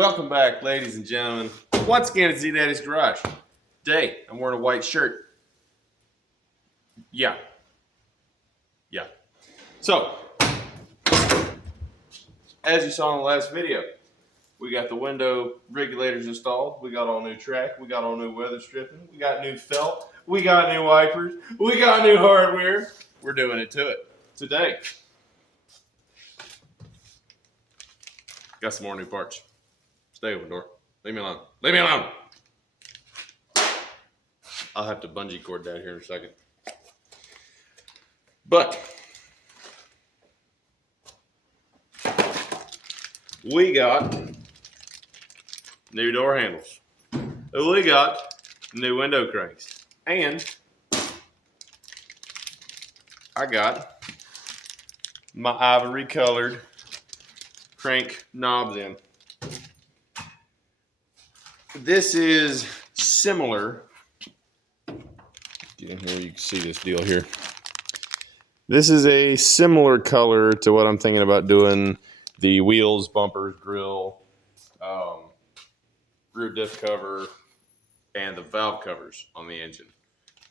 Welcome back, ladies and gentlemen. Once again, it's Z-Daddy's Garage. Today, I'm wearing a white shirt. Yeah. So, as you saw in the last video, we got the window regulators installed. We got all new track. We got all new weather stripping. We got new felt. We got new wipers. We got new hardware. We're doing it to it today. Got some more new parts. Stay open, door. Leave me alone. Leave me alone. I'll have to bungee cord down here in a second. But we got new door handles. We got new window cranks. And I got my ivory colored crank knobs in. This is similar. Get in here, you can see this deal here. This is a similar color to what I'm thinking about doing the wheels, bumpers, grill, rear diff cover, and the valve covers on the engine.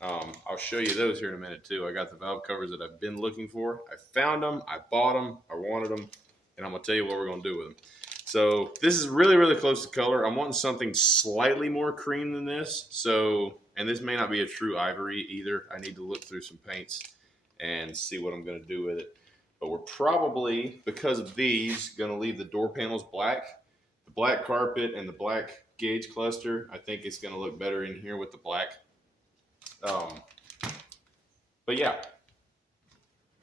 I'll show you those here in a minute too. I got the valve covers that I've been looking for. I found them, I bought them, I wanted them, and I'm gonna tell you what we're gonna do with them. So this is really, really close to color. I'm wanting something slightly more cream than this. So, and this may not be a true ivory either. I need to look through some paints and see what I'm gonna do with it. But we're probably, because of these, gonna leave the door panels black. The black carpet and the black gauge cluster, I think it's gonna look better in here with the black. But yeah,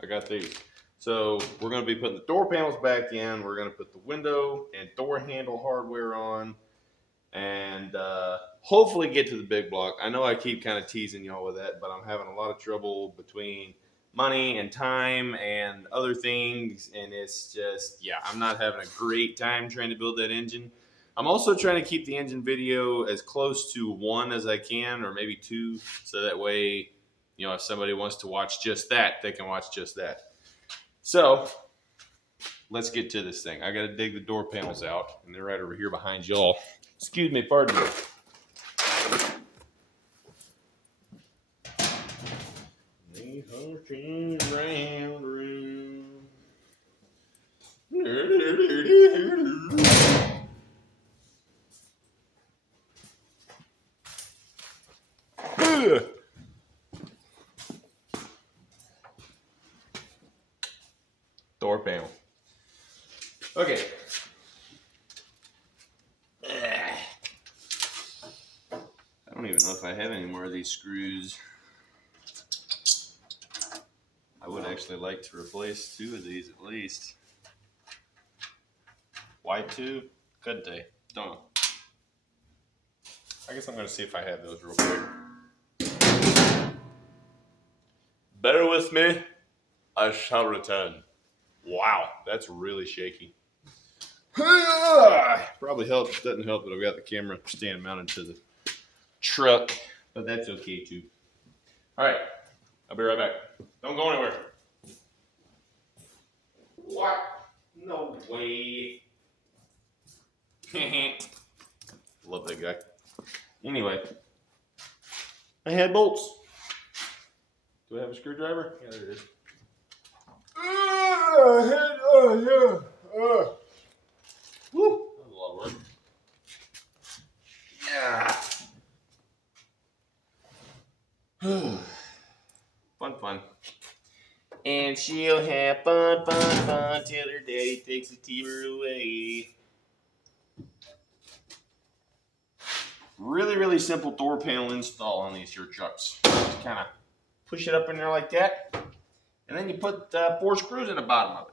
I got these. So we're going to be putting the door panels back in. We're going to put the window and door handle hardware on, and hopefully get to the big block. I know I keep kind of teasing y'all with that, but I'm having a lot of trouble between money and time and other things, and it's just, yeah, I'm not having a great time trying to build that engine. I'm also trying to keep the engine video as close to 1 as I can, or maybe 2, so that way, you know, if somebody wants to watch just that, they can watch just that. So, let's get to this thing. I got to dig the door panels out, and they're right over here behind y'all. Excuse me, pardon me. Door panel. Okay. I don't even know if I have any more of these screws. I would actually like to replace 2 of these at least. Why 2? Could they? Don't know. I guess I'm going to see if I have those real quick. Bear with me. I shall return. Wow, that's really shaky. Probably helps, doesn't help that I've got the camera stand mounted to the truck, but that's okay too. All right, I'll be right back. Don't go anywhere. What? No way. Love that guy. Anyway, I had bolts. Do I have a screwdriver? Yeah, there it is. Woo, that was a lot of work. Yeah. Fun. And she'll have fun till her daddy takes the teaser away. Really, really simple door panel install on these here trucks. Just kind of push it up in there like that, and then you put 4 screws in the bottom of it.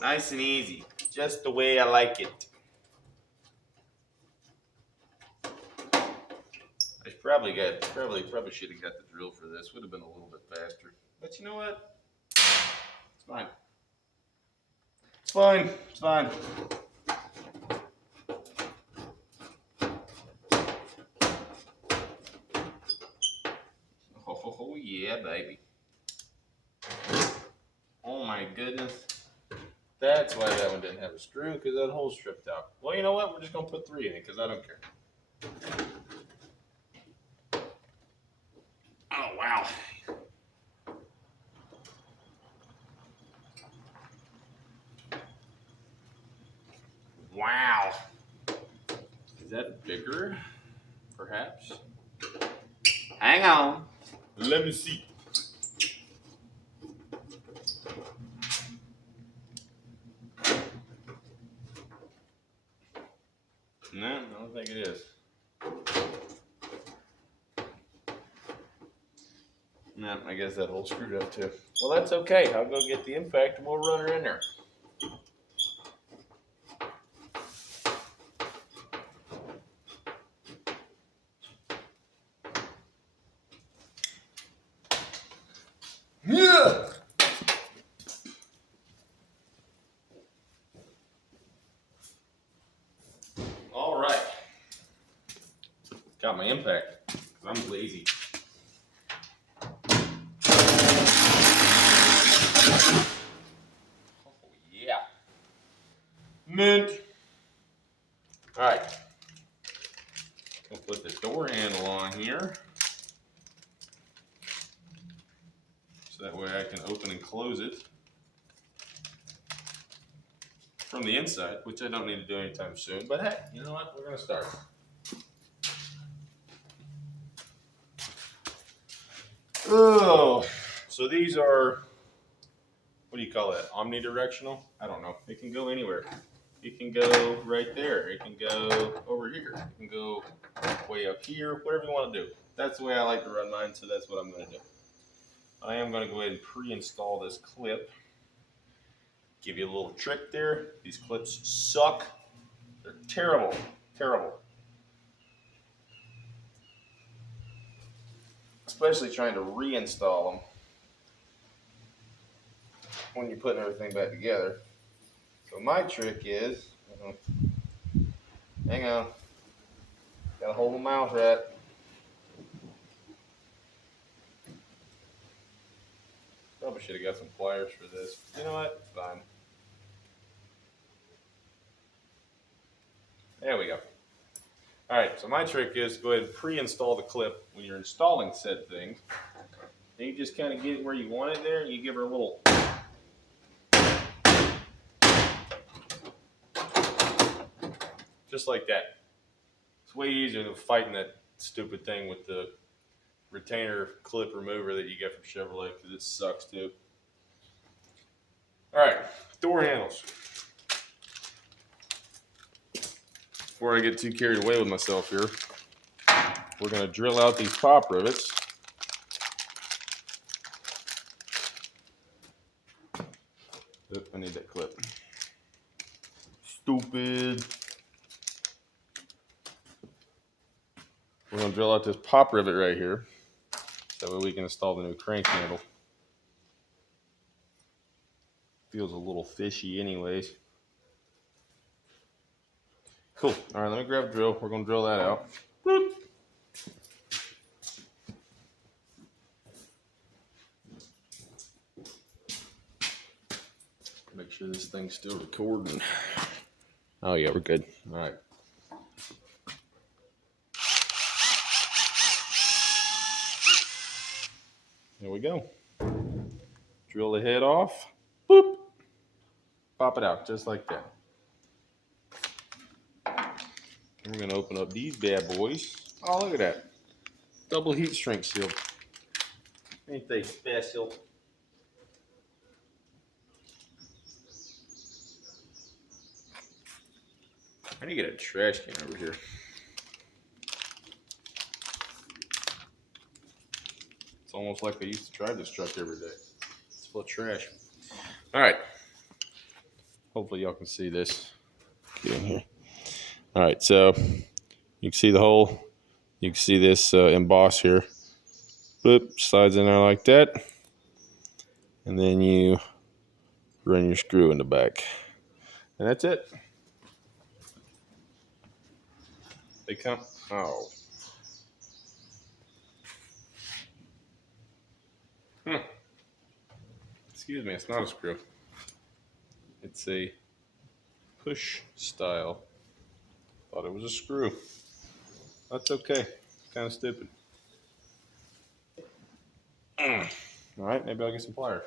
Nice and easy, just the way I like it. I probably should have got the drill for this. Would have been a little bit faster. But you know what? It's fine. It's fine. It's fine. Oh yeah, baby. Oh my goodness. That's why that one didn't have a screw, because that hole's stripped out. Well, you know what? We're just going to put 3 in it, because I don't care. Oh, wow. Wow. Is that bigger? Perhaps? Hang on. Let me see. No, I don't think it is. No, I guess that hole's screwed up too. Well, that's okay. I'll go get the impact and we'll run her in there. Yeah. All right. Got my impact because I'm lazy. Oh, yeah. Mint. All right. We'll put the door handle on here. So that way I can open and close it from the inside, which I don't need to do anytime soon. But hey, you know what? We're going to start. Oh, so these are, what do you call that? Omnidirectional? I don't know. It can go anywhere. It can go right there. It can go over here. It can go way up here, whatever you want to do. That's the way I like to run mine, so that's what I'm going to do. I am going to go ahead and pre-install this clip. Give you a little trick there. These clips suck. They're terrible. Terrible. Especially trying to reinstall them when you're putting everything back together. So my trick is, hang on, gotta hold my mouth right. Probably should have got some pliers for this. You know what? It's fine. There we go. All right, so my trick is go ahead and pre-install the clip when you're installing said things. Then you just kind of get it where you want it there, and you give her a little. Just like that. It's way easier than fighting that stupid thing with the retainer clip remover that you get from Chevrolet, because it sucks too. All right, door handles. Before I get too carried away with myself here, we're going to drill out these pop rivets. Oop, I need that clip. Stupid. We're going to drill out this pop rivet right here. That way we can install the new crank handle. Feels a little fishy anyways. Cool. All right, let me grab a drill. We're going to drill that out. Boop. Make sure this thing's still recording. Oh, yeah, we're good. All right. There we go. Drill the head off. Boop. Pop it out just like that. And we're going to open up these bad boys. Oh, look at that. Double heat shrink seal. Ain't they special? I need to get a trash can over here. It's almost like I used to drive this truck every day. It's full of trash. All right. Hopefully y'all can see this. Get in here. All right, so you can see the hole. You can see this emboss here. Boop, slides in there like that. And then you run your screw in the back. And that's it. They come. Oh. Excuse me, it's not a screw. It's a push style. Thought it was a screw. That's okay. Kind of stupid. All right, maybe I'll get some pliers.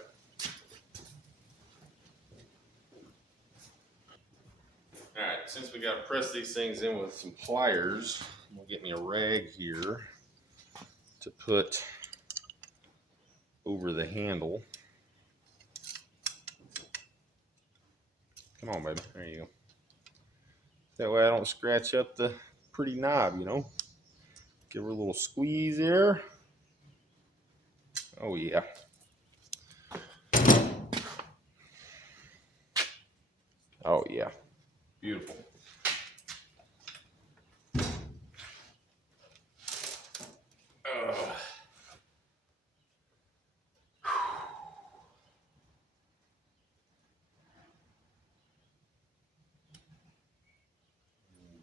All right, since we got to press these things in with some pliers, we'll get me a rag here to put over the handle. Come on, baby. There you go. That way I don't scratch up the pretty knob, you know. Give her a little squeeze there. Oh, yeah. Oh, yeah. Beautiful.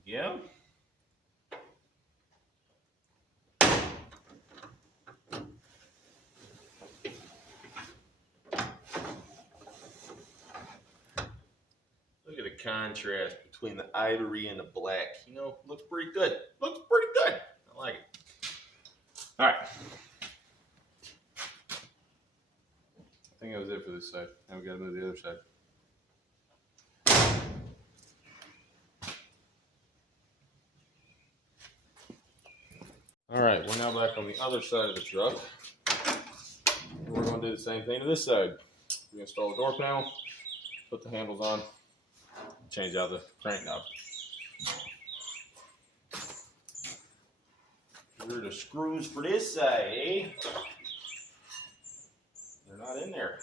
Yeah. Look at the contrast between the ivory and the black. You know, looks pretty good. Looks pretty good. I like it. All right. I think that was it for this side. Now we got to move the other side. All right, we're now back on the other side of the truck. And we're going to do the same thing to this side. We're going to install the door panel, put the handles on, change out the crank knob. Here are the screws for this side, eh? They're not in there.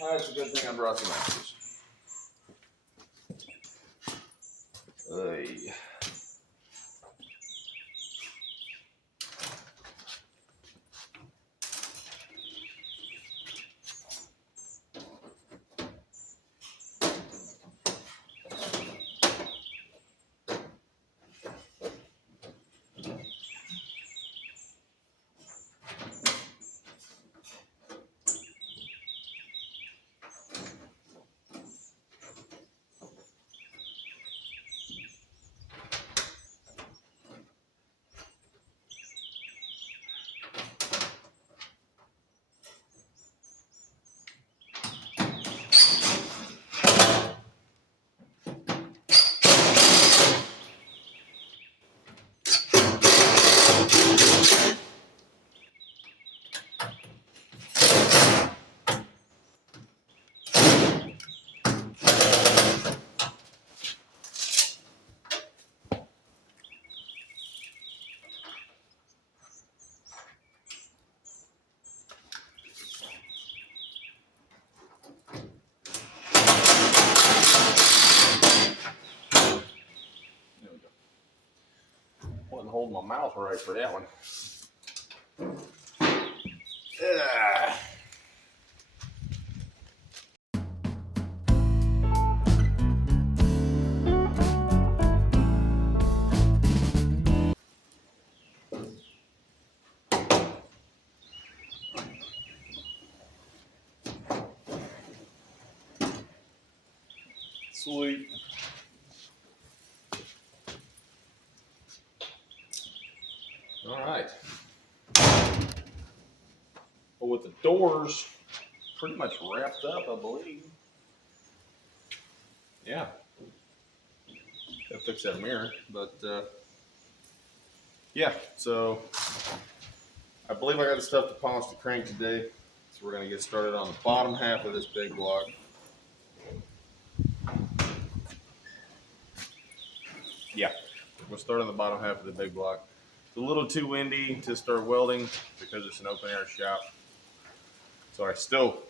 That's a good thing I brought some axes. Hey. Wasn't holding my mouth right for that one. Sweet. All right. Well, with the doors pretty much wrapped up, I believe. Yeah. Gotta fix that mirror, but yeah. So I believe I got the stuff to polish the crank today. So we're gonna get started on the bottom half of this big block. Yeah, we'll start on the bottom half of the big block. It's a little too windy to start welding because it's an open air shop. So I still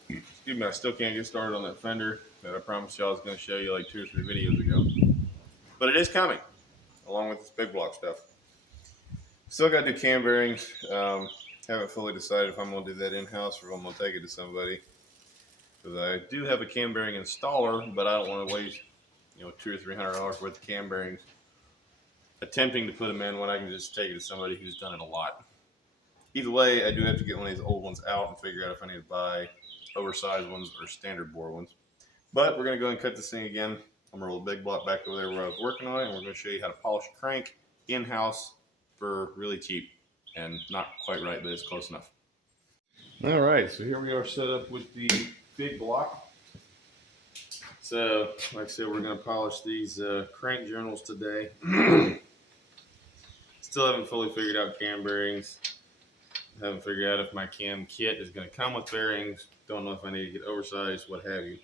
can't get started on that fender that I promised y'all I was going to show you like 2 or 3 videos ago. But it is coming, along with this big block stuff. Still got to do cam bearings. Haven't fully decided if I'm going to do that in-house or if I'm going to take it to somebody. Because I do have a cam bearing installer, but I don't want to waste, $200 or $300 worth of cam bearings attempting to put them in when I can just take it to somebody who's done it a lot. Either way, I do have to get one of these old ones out and figure out if I need to buy oversized ones or standard bore ones. But we're going to go ahead and cut this thing again. I'm going to roll the big block back over there where I was working on it, and we're going to show you how to polish a crank in-house for really cheap. And not quite right, but it's close enough. All right, so here we are set up with the big block. So, like I said, we're going to polish these crank journals today. Still haven't fully figured out cam bearings. Haven't figured out if my cam kit is going to come with bearings. Don't know if I need to get oversized, what have you.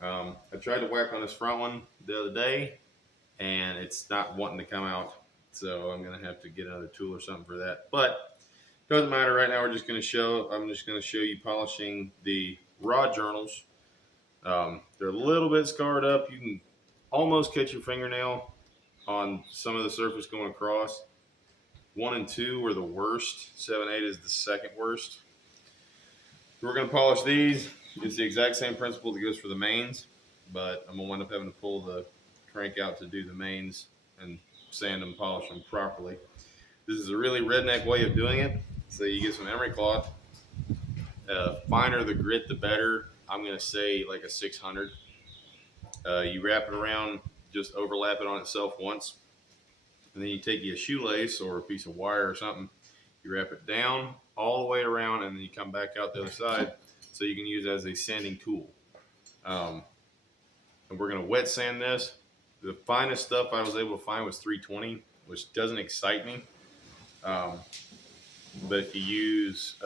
I tried to whack on this front one the other day, and it's not wanting to come out. So I'm going to have to get another tool or something for that. But doesn't matter right now. I'm just going to show you polishing the rod journals. They're a little bit scarred up. You can almost catch your fingernail on some of the surface going across. 1 and 2 were the worst. 7/8 is the second worst. We're going to polish these. It's the exact same principle that goes for the mains, but I'm going to wind up having to pull the crank out to do the mains and sand and polish them properly. This is a really redneck way of doing it. So you get some emery cloth. Finer the grit, the better. I'm going to say like a 600. You wrap it around, just overlap it on itself once. And then you take a shoelace or a piece of wire or something. You wrap it down all the way around, and then you come back out the other side so you can use it as a sanding tool. And we're going to wet sand this. The finest stuff I was able to find was 320, which doesn't excite me. But if you use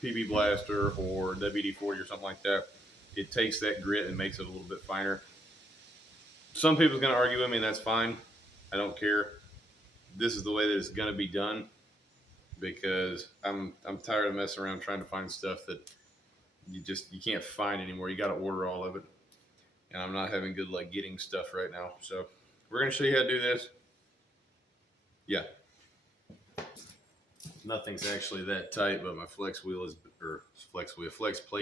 PB Blaster or WD-40 or something like that, it takes that grit and makes it a little bit finer. Some people's going to argue with me, and that's fine. I don't care. This is the way that it's going to be done because I'm tired of messing around trying to find stuff that you can't find anymore. You got to order all of it, and I'm not having good luck getting stuff right now. So we're going to show you how to do this. Yeah. Nothing's actually that tight, but my flex plate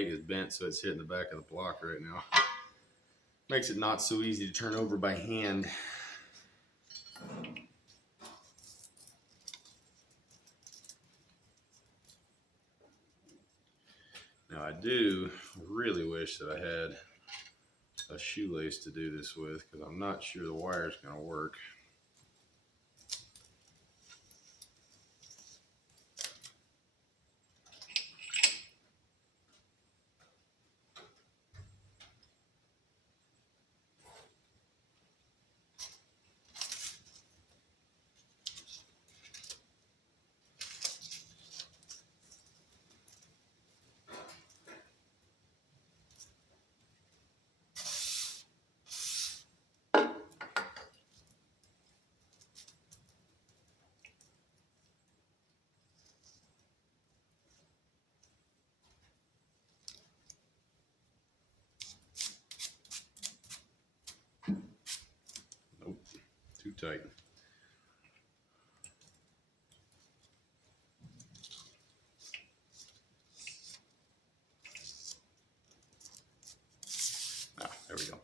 is bent, so it's hitting the back of the block right now. Makes it not so easy to turn over by hand. Now I do really wish that I had a shoelace to do this with, because I'm not sure the wire is going to work. Nope, too tight. There we go.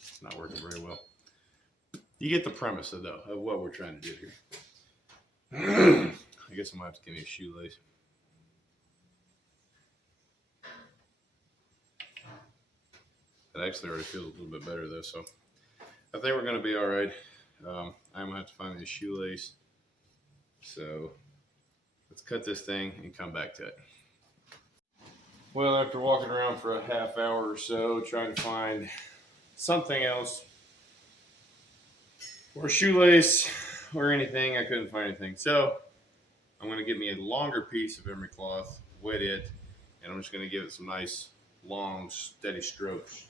It's not working very well. You get the premise of what we're trying to do here. I guess I'm going to have to give me a shoelace. It actually already feels a little bit better though, so I think we're going to be all right. I'm going to have to find me a shoelace. So let's cut this thing and come back to it. Well, after walking around for a half hour or so trying to find something else, or a shoelace or anything, I couldn't find anything. So I'm going to get me a longer piece of emery cloth, wet it, and I'm just going to give it some nice, long, steady strokes.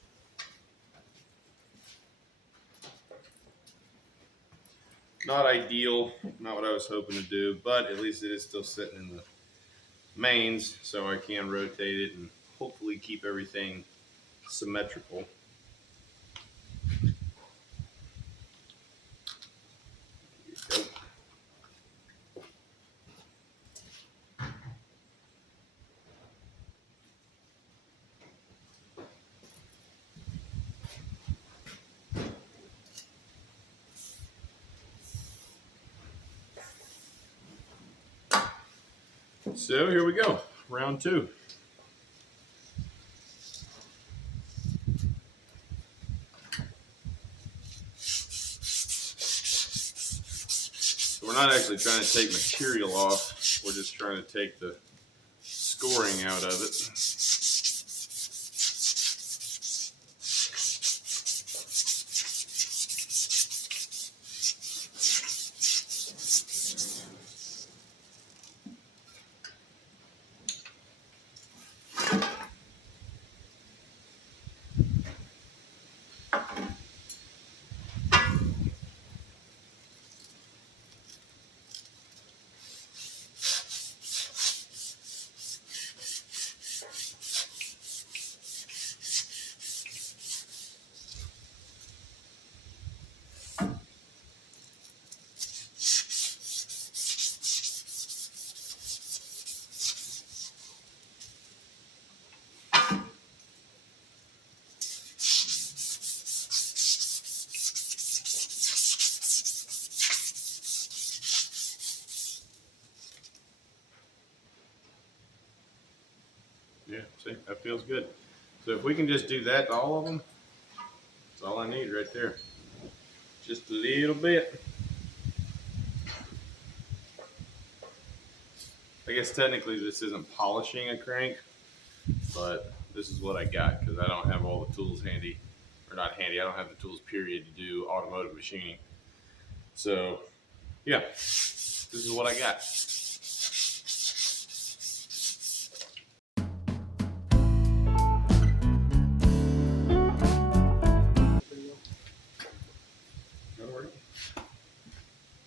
Not ideal, not what I was hoping to do, but at least it is still sitting in the mains, so I can rotate it and hopefully keep everything symmetrical. So here we go, round 2. So we're not actually trying to take material off, we're just trying to take the scoring out of it. Yeah, see, that feels good. So if we can just do that to all of them, that's all I need right there. Just a little bit. I guess technically this isn't polishing a crank, but this is what I got because I don't have all the tools handy, or not handy, I don't have the tools period to do automotive machining. So yeah, this is what I got.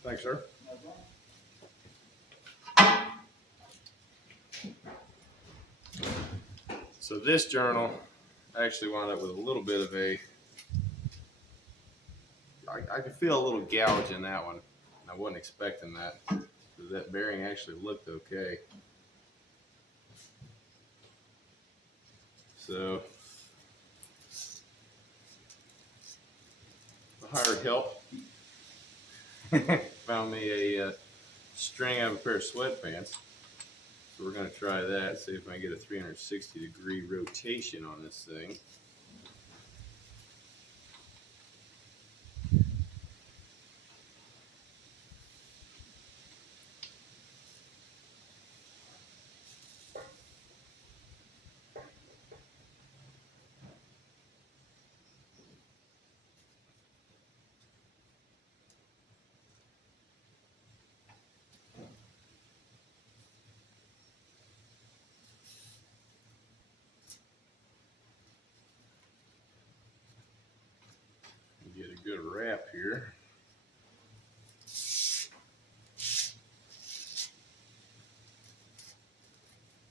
Thanks, sir. So this journal actually wound up with a little bit of a, I could feel a little gouge in that one. I wasn't expecting that, because that bearing actually looked okay. So I hired help. Found me a string out of a pair of sweatpants. So we're going to try that, see if I can get a 360-degree rotation on this thing. Get a good wrap here.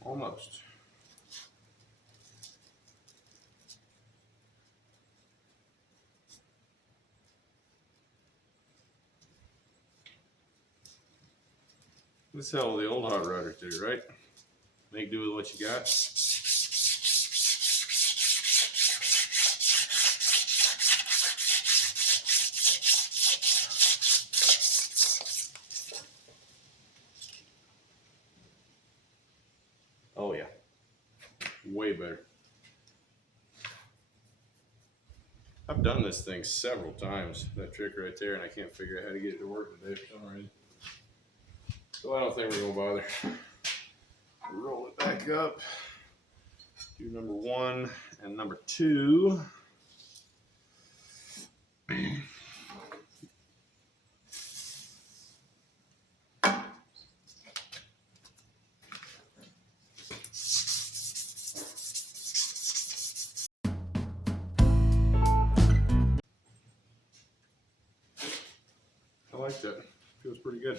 Almost. This hell the old hot rodders do, right? Make do with what you got. Oh yeah, way better. I've done this thing several times, that trick right there, and I can't figure out how to get it to work today for some reason. So I don't think we're gonna bother. Roll it back up. Do number 1 and number 2. I like that. Feels pretty good.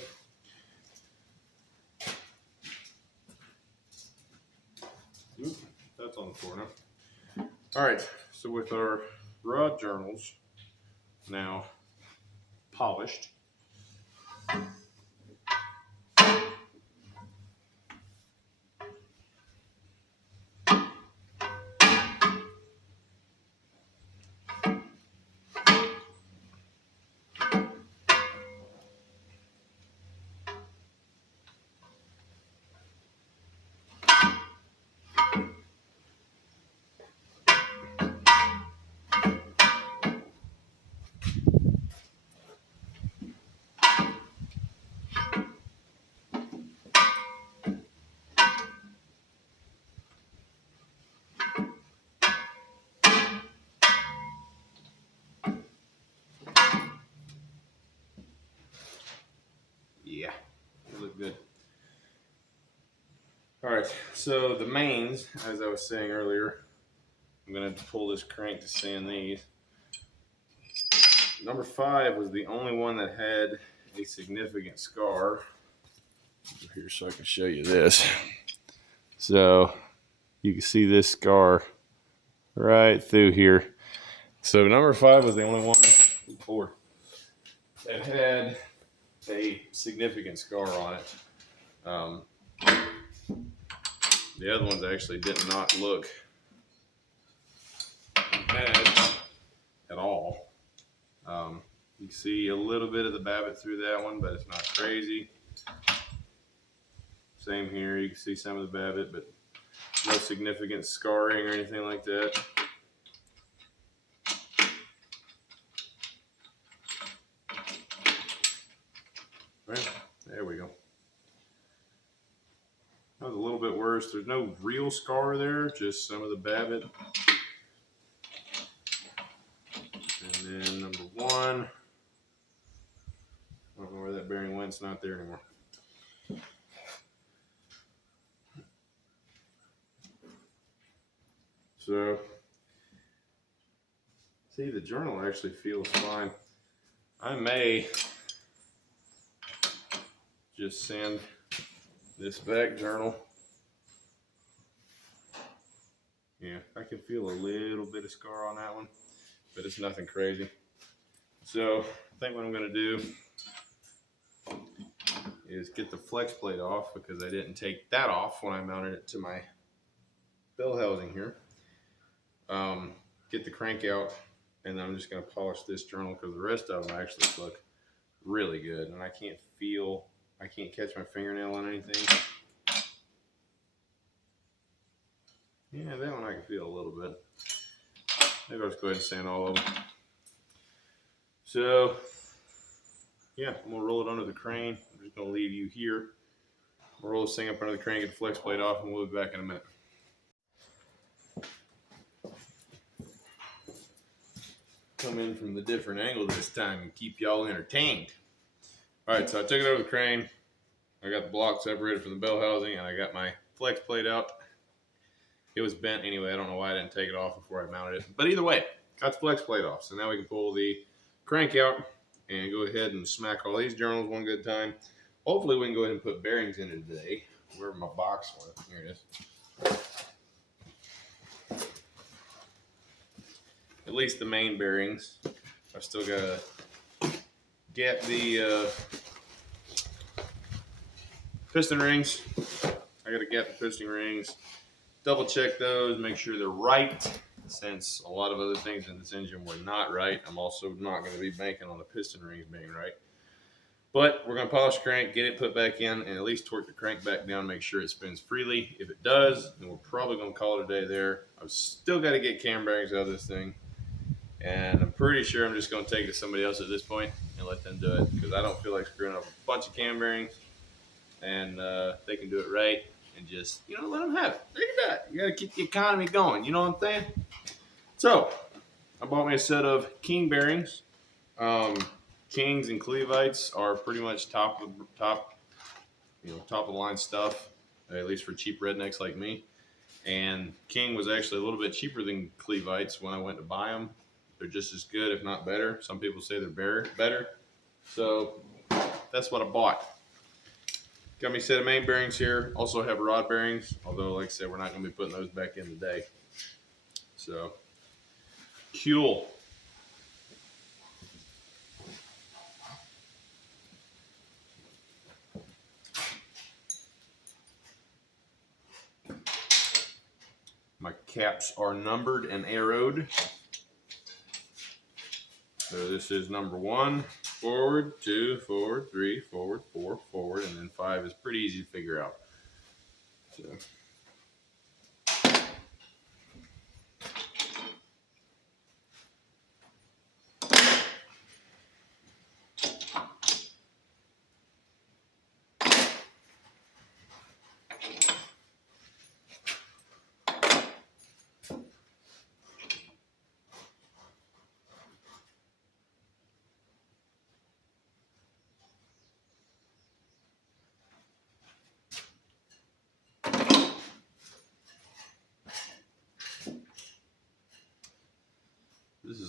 Oop, that's on the floor now. All right, so with our rod journals now polished, good. All right, so the mains, as I was saying earlier, I'm gonna have to pull this crank to sand these. Number 5 was the only one that had a significant scar. Over here so I can show you this. So you can see this scar right through here. So number 5 was the only one before that had a significant scar on it. The other ones actually did not look bad at all. You can see a little bit of the babbitt through that one, but it's not crazy. Same here, you can see some of the babbitt, but no significant scarring or anything like that. Right, there we go. That was a little bit worse. There's no real scar there, just some of the babbitt. And then number 1, I don't know where that bearing went, it's not there anymore. So, see, the journal actually feels fine. I may just sand this back journal. Yeah, I can feel a little bit of scar on that one, but it's nothing crazy. So I think what I'm gonna do is get the flex plate off, because I didn't take that off when I mounted it to my bell housing here. Get the crank out, and then I'm just gonna polish this journal, because the rest of them actually look really good, and I can't catch my fingernail on anything. Yeah, that one I can feel a little bit. Maybe I'll just go ahead and sand all of them. So, yeah, I'm gonna roll it under the crane. I'm just gonna leave you here. I'll roll this thing up under the crane, get the flex plate off, and we'll be back in a minute. Come in from the different angle this time and keep y'all entertained. All right, so I took it over the crane. I got the block separated from the bell housing, and I got my flex plate out. It was bent anyway. I don't know why I didn't take it off before I mounted it. But either way, got the flex plate off. So now we can pull the crank out and go ahead and smack all these journals one good time. Hopefully we can go ahead and put bearings in it today. Where my box went. Here it is. At least the main bearings. I still gotta get the piston rings. I gotta get the piston rings, double check those, make sure they're right, since a lot of other things in this engine were not right. I'm also not going to be banking on the piston rings being right. But we're going to polish the crank, get it put back in, and at least torque the crank back down, make sure it spins freely. If it does, then we're probably going to call it a day there. I've still got to get cam bearings out of this thing, and I'm pretty sure I'm just going to take it to somebody else at this point and let them do it, because I don't feel like screwing up a bunch of cam bearings, and they can do it right. And just, let them have it. Look at that. You got to keep the economy going. You know what I'm saying? So, I bought me a set of King bearings. Kings and Clevites are pretty much top of the line stuff, at least for cheap rednecks like me. And King was actually a little bit cheaper than Clevites when I went to buy them. They're just as good, if not better. Some people say they're better. So, that's what I bought. Got me a set of main bearings here. Also have rod bearings, although, like I said, we're not going to be putting those back in today. So, cool. My caps are numbered and arrowed. So this is number 1, forward, 2, forward, 3, forward, 4, forward, and then 5 is pretty easy to figure out. So.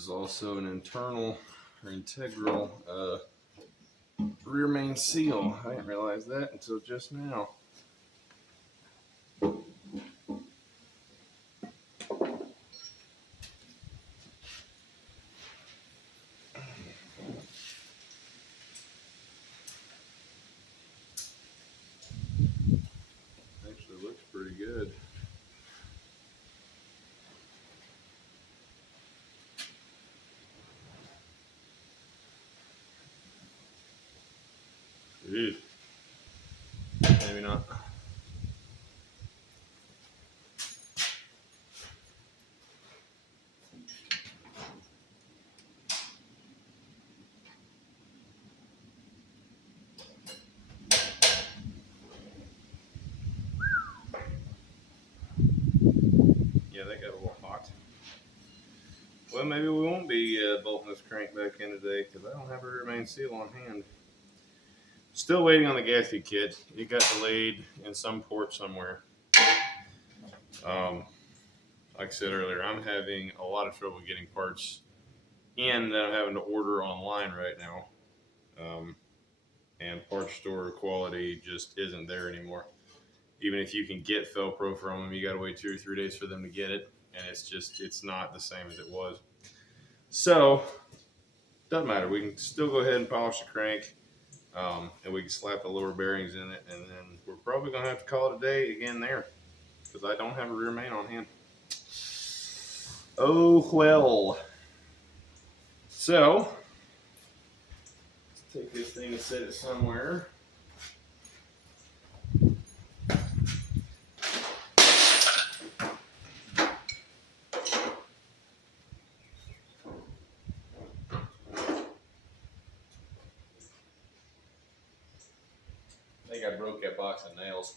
is also an internal or integral rear main seal. I didn't realize that until just now. Actually looks pretty good. Jeez. Maybe not. Yeah, that got a little hot. Well, maybe we won't be bolting this crank back in today because I don't have a rear main seal on hand. Still waiting on the gasket kit. It got delayed in some port somewhere. Like I said earlier, I'm having a lot of trouble getting parts in that I'm having to order online right now. And parts store quality just isn't there anymore. Even if you can get Felpro from them, you got to wait 2 or 3 days for them to get it. And it's not the same as it was. So, doesn't matter. We can still go ahead and polish the crank. And we can slap the lower bearings in it, and then we're probably going to have to call it a day again there because I don't have a rear main on hand. Oh, well. So, let's take this thing and set it somewhere. I think I broke that box of nails.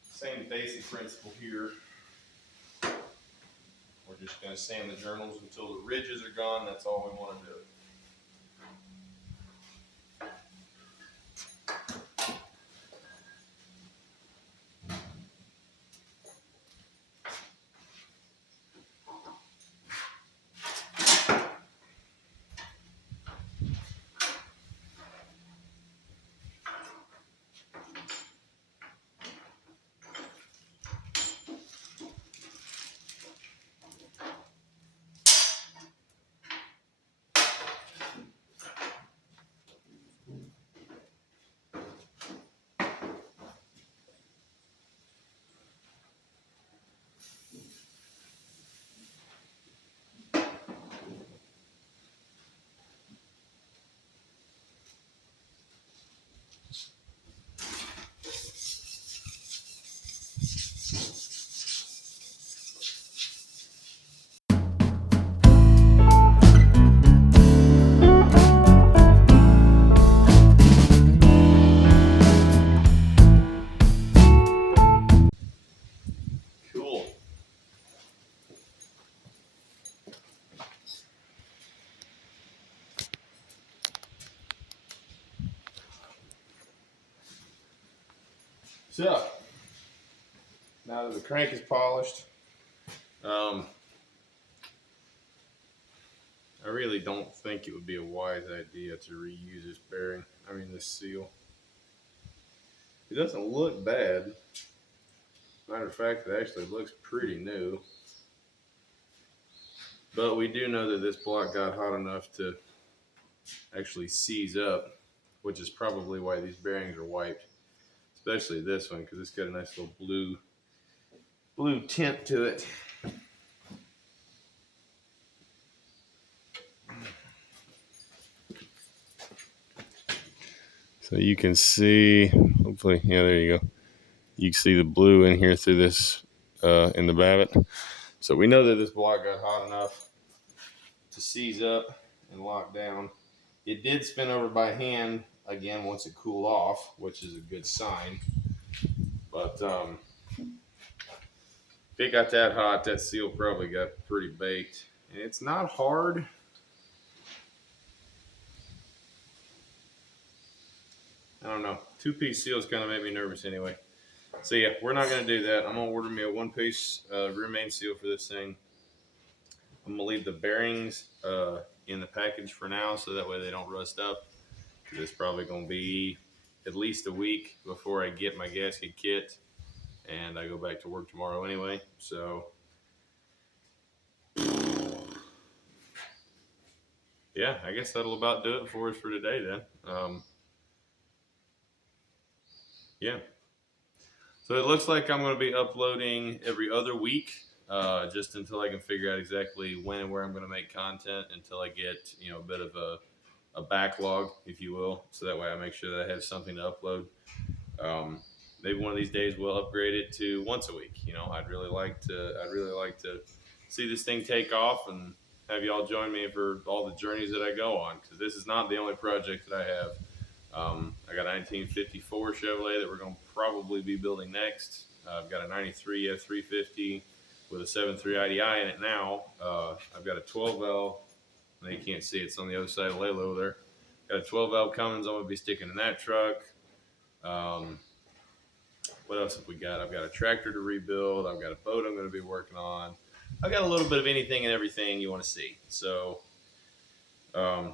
Same basic principle here. We're just going to sand the journals until the ridges are gone. That's all we want to do. Cool. So, now that the crank is polished, I really don't think it would be a wise idea to reuse this bearing. This seal. It doesn't look bad. Matter of fact, it actually looks pretty new. But we do know that this block got hot enough to actually seize up, which is probably why these bearings are wiped. Especially this one, because it's got a nice little blue tint to it. So you can see, hopefully, yeah, there you go. You can see the blue in here through this, in the babbitt. So we know that this block got hot enough to seize up and lock down. It did spin over by hand again once it cooled off, which is a good sign. But if it got that hot, that seal probably got pretty baked. And it's not hard. I don't know. Two-piece seals kind of make me nervous anyway. So yeah, we're not gonna do that. I'm gonna order me a one-piece rear main seal for this thing. I'm gonna leave the bearings in the package for now, so that way they don't rust up. It's probably gonna be at least a week before I get my gasket kit, and I go back to work tomorrow anyway. So yeah, I guess that'll about do it for us for today then. Yeah. So it looks like I'm going to be uploading every other week, just until I can figure out exactly when and where I'm going to make content, until I get a bit of a backlog, if you will, so that way I make sure that I have something to upload. Um, Maybe one of these days we'll upgrade it to once a week. I'd really like to see this thing take off and have y'all join me for all the journeys that I go on, because this is not the only project that I have. I got a 1954 Chevrolet that we're going to probably be building next. I've got a 93 F350 with a 7.3 IDI in it now. I've got a 12 valve. Now you can't see it's on the other side of Layla over there. Got a 12 valve Cummins I'm going to be sticking in that truck. What else have we got? I've got a tractor to rebuild. I've got a boat I'm going to be working on. I've got a little bit of anything and everything you want to see. So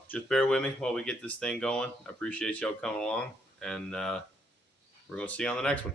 just bear with me while we get this thing going. I appreciate y'all coming along, and we're going to see you on the next one.